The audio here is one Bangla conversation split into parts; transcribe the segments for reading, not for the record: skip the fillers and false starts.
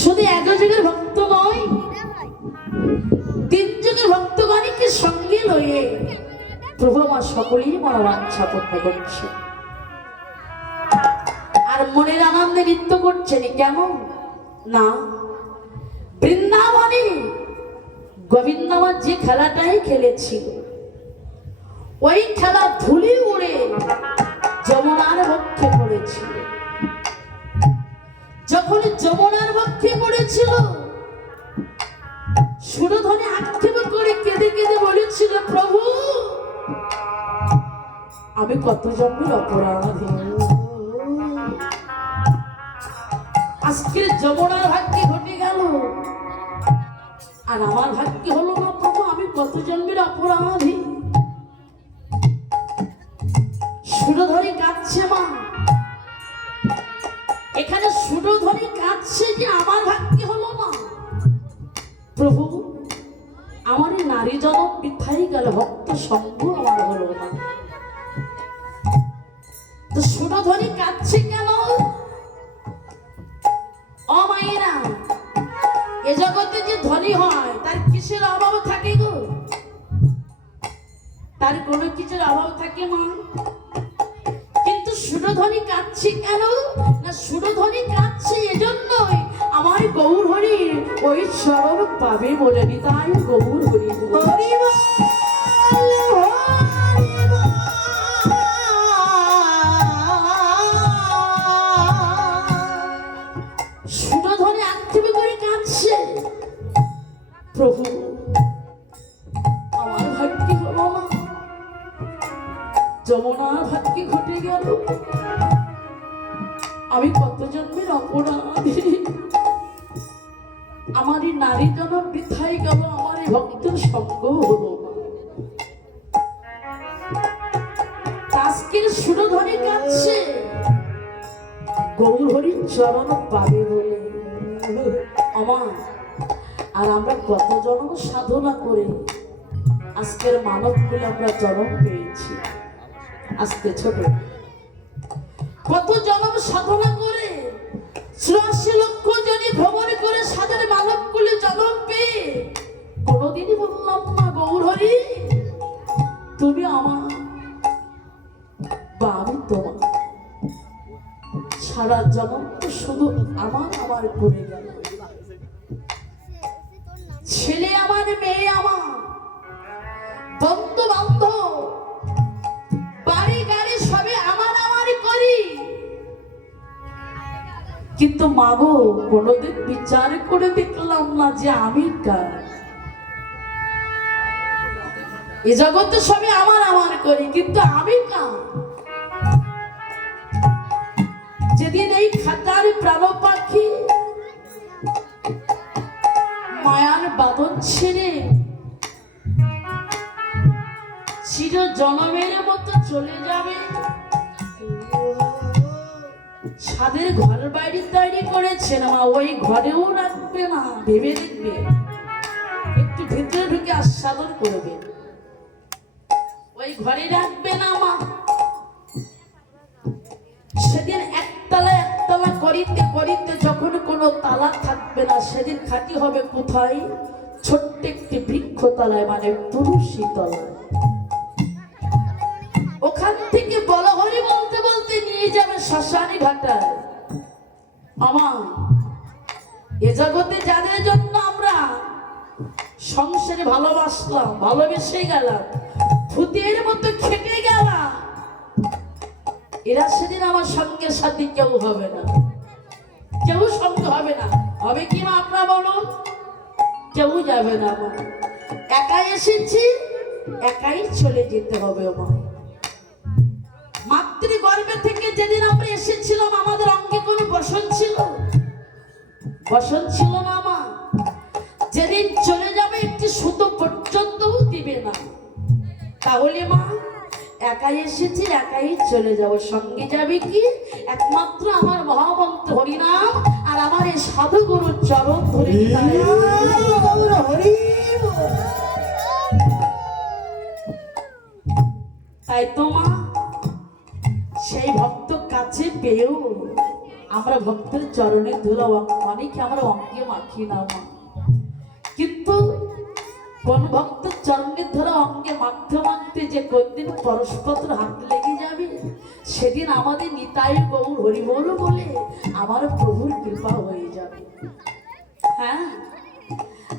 শুধু এক যুগের ভক্ত নয়, তিন যুগের ভক্তগণকে সঙ্গে লয়ে প্রভু আমার সকলেই মনোবাঞ্ছা পূর্ণ করছে আর মনের আনন্দে নৃত্য করছেন। কেন না, বৃন্দাবনে গোবিন্দ আমার যে খেলাটাই খেলেছিল ওই খেলা ধুলি উড়ে যমুনার বক্ষে পড়েছিল। যখন যমুনার বক্ষে পড়েছিল, সুরধনে আক্ষেপ করে কেঁদে কেঁদে বলেছিল, প্রভু আমি কত জন্মের অপরাধী, আজকে যমুনার ভাগ্যে ঘটে গেল আর আমার ভাগ্যে হলো না। প্রভু আমি কত জন্মের অপরাধী। সুরধরে কাঁদছে মা, এখানে সুরধরে কাঁদছে যে আমার ভাগ্যে হলো না। প্রভু আমার এই নারী জনম বৃথাই গেল, ভক্ত সঙ্গ আমার হলো না। তো সুরধরে কাঁদছে কেন? ও মায়েরা, এ জগতে যে ধনী হয় তার কিসের অভাব থাকে গো? তার কোনো কিছুর অভাব থাকে মা? কিন্তু সুরধনী কাঁদছে কেন? না, সুরধনী কাঁদছে এজন্যই আমার গৌর হরি ওই চরণ পাবে বলে। তাই গৌর হরি হরি সুরধনী আক্ষেপ করে কাঁদছে, প্রভু আমার ভাগ্যে হলো না, যমুনার ভাগ্যে ঘটে গেল, আমি কত জন্মের অপরাধী, আমার এই নারী জনম বৃথাই গেল, আমার এই ভক্তের সঙ্গ হলো। আজকের সুরধনী কাঁদছে গৌর হরির চরণ পাবে বলে। আমার আর আমরা কত জন্ম সাধনা করে আজকের মানব বলে আমরা জন্ম পেয়েছি। আজকে ছোট কত জন্ম সাধনা করে ৮৪ লক্ষ জনে ভ্রমণ করে সাধারণ মানব কুলে জন্ম পেয়ে কোনদিনই বললাম না গৌর হরি তুমি আমার বা আমি তোমার। সারা জন্ম তো শুধু আমার আমার করে গেল, ছেলে আমার, মেয়ে আমার, বন্ধু বান্ধব, বাড়ি গাড়ি সবে আমার আমার করি, কিন্তু মাগো কোনদিন বিচার করে দেখলাম না যে আমি কার। এ জগতে সবে আমার আমার করি, কিন্তু আমি কার? যেদিন এই খাতার প্রাণ পাখি মায়ার বাঁধন ছেড়ে চির জনমের মতো চলে যাবে, ছাদের ঘর বাড়ি তৈরি করেছেন মা, ওই ঘরেও রাখবে না, ভেবে দেখবে, একটু ভেতরে ঢুকে আস্বাদন করবে, ওই ঘরে রাখবে না মা। সেদিন একতলা একতলা করিতে করিতে যখন কোনো তালা থাকবে না, সেদিন খাঁটি হবে কোথায়? ছোট্ট একটি বৃক্ষ তলায়, মানে তুলসী তলায়। ওখান থেকে বলহরি বলতে বলতে নিয়ে যাবে শ্মশানী ঘাটায়। আমার এ জগতে যাদের জন্য আমরা সংসারে ভালোবাসলাম, ভালোবেসে গেলাম, ভূতের মতো খেটে গেলাম, এরা সেদিন আমার সঙ্গে সাথে কেউ হবে না, কেউ সঙ্গে হবে না। হবে কি মা আপনারা বলুন? কেউ যাবে না মা, একাই এসেছি, একাই চলে যেতে হবে মা। মাতৃগর্ভে থেকে যেদিন আমরা এসেছিলাম আমাদের অঙ্গে কোনো বসন ছিল? বসন ছিল না মা। যেদিন চলে যাবে একটি সুতো পর্যন্তও দিবে না। তাহলে মা একাই এসেছি, একাই চলে যাব, সঙ্গে যাবে কি? একমাত্র আমার মহামন্ত্র হরিনাম আর আমার এই সাধু গুরুর চরণ ধরে। তাই তো মা সেই ভক্ত কাছে পেয়েও আমরা ভক্তের চরণে ধুলো অনেকে আমরা অঙ্গে মাখি না মা, কিন্তু কোন ভক্তের চরণে ধরা অঙ্গে মাখতে মাখতে যে কোনদিন পরস্পর হাত লেগে যাবে, সেদিন আমাদের নিতাই গৌর হরিবল বলে আমার প্রভুর কৃপা হয়ে যাবে। হ্যাঁ,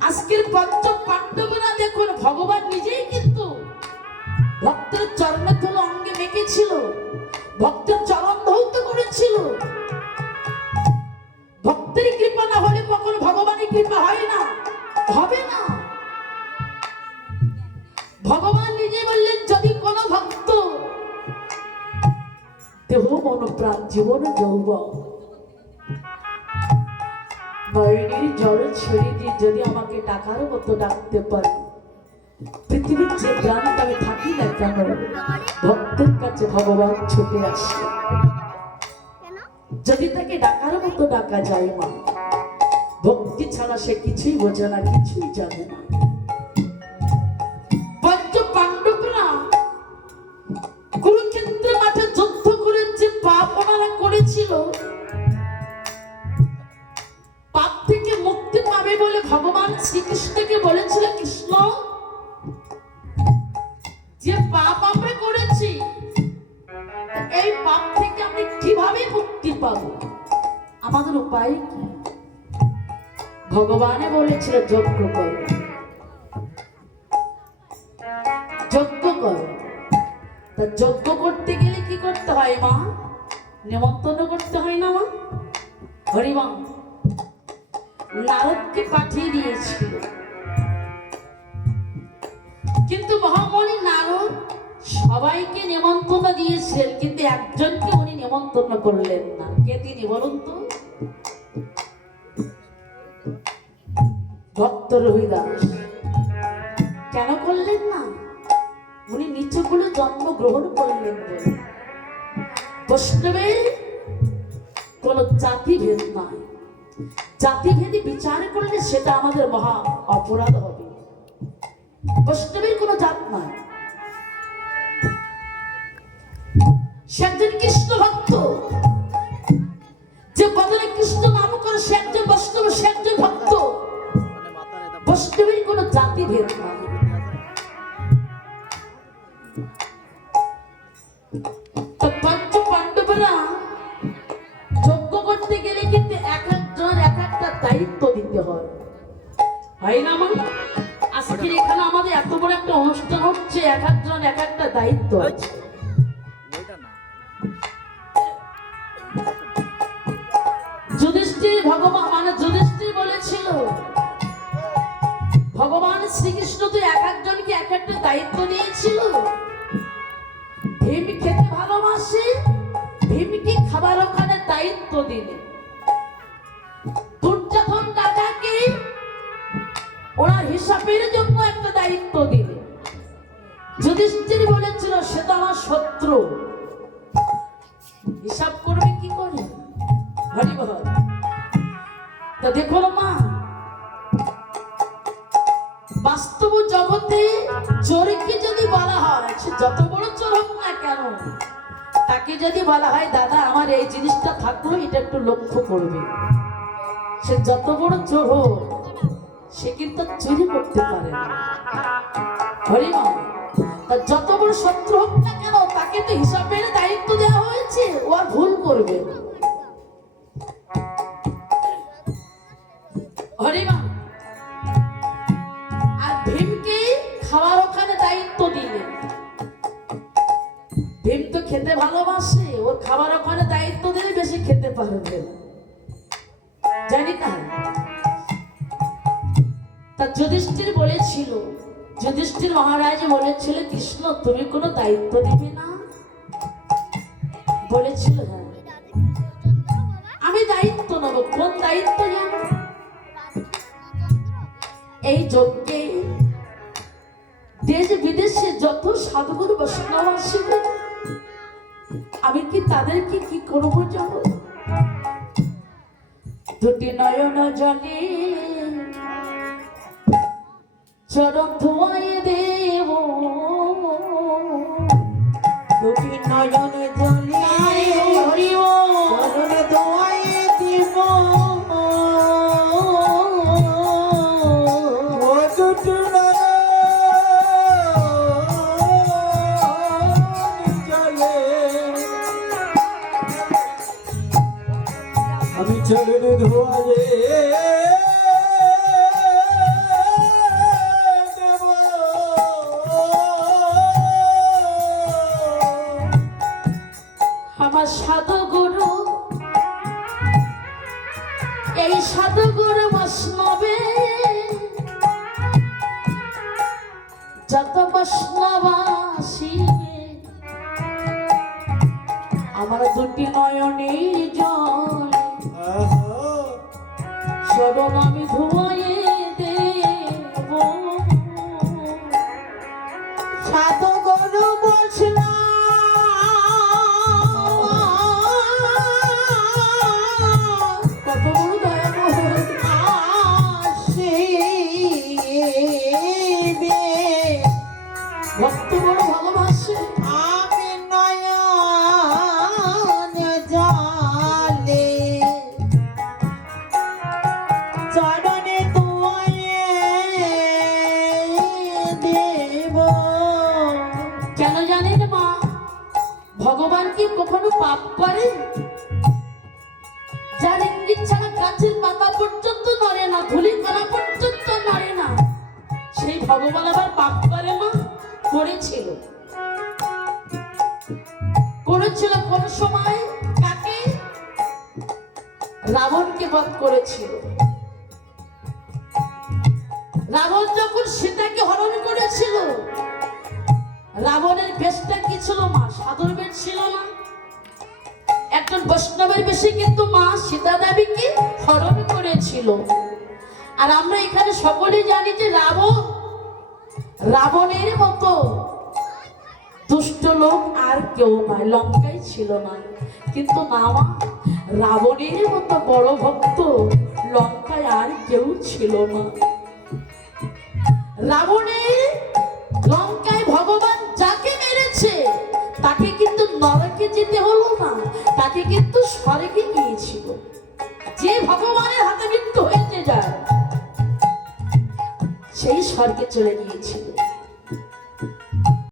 আজকের পঞ্চ পাণ্ডবরা দেখুন, ভগবান নিজেই কিন্তু ভক্তের চরণে ধুলো অঙ্গে মেখেছিল, ভক্তের চরণ ধৌত করেছিল। ভক্তের কৃপা না হলে কখনো ভগবানের কৃপা হয় না, হবে না। ভগবান নিজে বললেন, যদি কোন ভক্ত দেহ মন প্রাণ জীবন যৌবন নয়নের জল ছেড়ে দিয়ে যদি আমাকে ডাকার মতো ডাকতে পারে, পৃথিবীর যে প্রাণটা আমি থাকি না কেন, ভক্তের কাছে ভগবান ছুটে আসে। যদি তাকে ডাকার মতো ডাকা যায় মা, ভক্তি ছাড়া সে কিছুই বোঝে না, কিছুই জানে না। পঞ্চ পাণ্ডবরা কুরুক্ষেত্রের মাঠে যুদ্ধ করে যে পাপ ওনারা করেছিল, পাপ থেকে মুক্তি পাবে বলে ভগবান শ্রীকৃষ্ণকে বলেছিল, কৃষ্ণ যে পাপ আমরা করেছি, এই পাপ থেকে আমি কিভাবে মুক্তি পাবো, আমাদের উপায় কি? ভগবানে বলেছিল, যজ্ঞ করো, যজ্ঞ করো। তা যজ্ঞ করতে গেলে কি করতে হয় মা? নিমন্ত্রণ করতে হয় না মা? হরিমা নারদকে পাঠিয়ে দিয়েছিল, কিন্তু মহামণি নারদ সবাইকে নিমন্ত্রণ দিয়েছেন, কিন্তু একজনকে উনি নিমন্ত্রণ করলেন না। কে তিনি বলুন তো? ভক্ত রবিদাস। কেন করলেন না? উনি নিচু কুলে জন্মগ্রহণ করলেন বলে। বৈষ্ণবের কোন জাতিভেদ নাই, জাতিভেদে বিচার করলে সেটা আমাদের মহা অপরাধ হবে। বৈষ্ণবের কোন জাত নাই, সে একজন কৃষ্ণ ভক্ত, যে বদলে কৃষ্ণ নাম করে সে একজন বৈষ্ণব, সে একজন ভক্ত। বৈষ্ণবের কোন জাতিভেদ নাই। পঞ্চ পাণ্ডবরা যজ্ঞ করতে গেলে কিন্তু এক একজন এক একটা দায়িত্ব দিতে হয়, হয় না মা? আজকে এখানে আমাদের এত বড় একটা অনুষ্ঠান হচ্ছে, এক একজন এক একটা দায়িত্ব আছে। যুধিষ্ঠির ভগবান যুধিষ্ঠির বলেছিল, ভগবান শ্রীকৃষ্ণ তো এক একজনকে এক একটা দায়িত্ব দিয়েছিল। ভীম খেতে ভালোবাসে, ভীমকে খাবার ওখানে দায়িত্ব দিলে। দুর্যোধন রাজাকে ওনার হিসাবের জন্য একটা দায়িত্ব দিলে। যুধিষ্ঠির বলেছিল, সে তো আমার শত্রু, হিসাব করবে কি করে? হরিবল। তা দেখো মা, বাস্তব জগতে চোরকে যদি বলা হয়, সে যত বড় চোর হোক না কেন, তাকে যদি বলা হয়, দাদা আমার এই জিনিসটা থাকলো, এটা একটু লক্ষ্য করবে, সে যত বড় চোর হোক সে কিন্তু চুরি করতে পারে না। হরিমা, তা যত বড় শত্রু হোক না কেন, তাকে তো হিসাবের দায়িত্ব দেওয়া হয়েছে, ও আর ভুল করবে না। হরিমা, আর ভীমকে খাওয়ার ওখানে দায়িত্ব দিলে। ভীম তো খেতে ভালোবাসে, ওর খাবার ওখানে দায়িত্ব দিলে বেশি খেতে পারবে না, জানি না। তা যুধিষ্ঠির বলেছিল, যুধিষ্ঠির মহারাজ বলেছিল, কৃষ্ণ তুমি কোনো দায়িত্ব দিবে না? বলেছিল, হ্যাঁ আমি দায়িত্ব নেব। কোন দায়িত্ব জানো? এই যজ্ঞে দেশ বিদেশে যত সাধুগুরু বৈষ্ণব আসবে, আমি কি তাদেরকে কি করবো জানো? দুটি নয়ন জলে চরণ ধোয়াই দেব, দুটি নয়ন জলে চরণ ধোয়াই রে দেব আমার সাধু গুরু, এই সাধু গুরু বৈষ্ণবে যত বৈষ্ণব আসিবে আমার দুটি নয়নের জল চরণ আমি ধুয়ে দেব। সাধু গুরু বৈষ্ণব কত বড় দয়াময়, আসিবে ভক্ত বড় ভালোবাসে। আমি নয়ন জলে চরণে ধুয়ে দেব। কেন জানেন মা, ভগবান কি কখনো পাপ করে? যার ইঙ্গিত ছাড়া গাছের পাতা পর্যন্ত নড়ে না, ধুলি কণা পর্যন্ত নড়ে না, সেই ভগবান আবার পাপ করে মা? করেছিল। করেছিল কোন সময়? কাকে? রাবণকে বধ করেছিল। রাবণ যখন সীতাকে হরণ করেছিল, রাবণের বেশটা কি ছিল মা? সাধুর বেশ ছিল না। একজন বৈষ্ণবের বেশে কিন্তু মা সীতা দেবীকে হরণ করেছিল। আর আমরা এখানে সকলেই জানি যে রাবণের মতো দুষ্ট লোক আর কেউ নয়, লঙ্কায় ছিল না। কিন্তু না মা, রাবণের মতো বড় ভক্ত লঙ্কায় আর কেউ ছিল না। রাবণের লঙ্কায় ভগবান যাকে মেরেছে তাকে কিন্তু নরকে যেতে হলো না, তাকে কিন্তু স্বর্গে গিয়েছিল। যে ভগবানের হাতে মৃত্যু হয়েছে যায় সেই স্বর্গে চলে গিয়েছিল।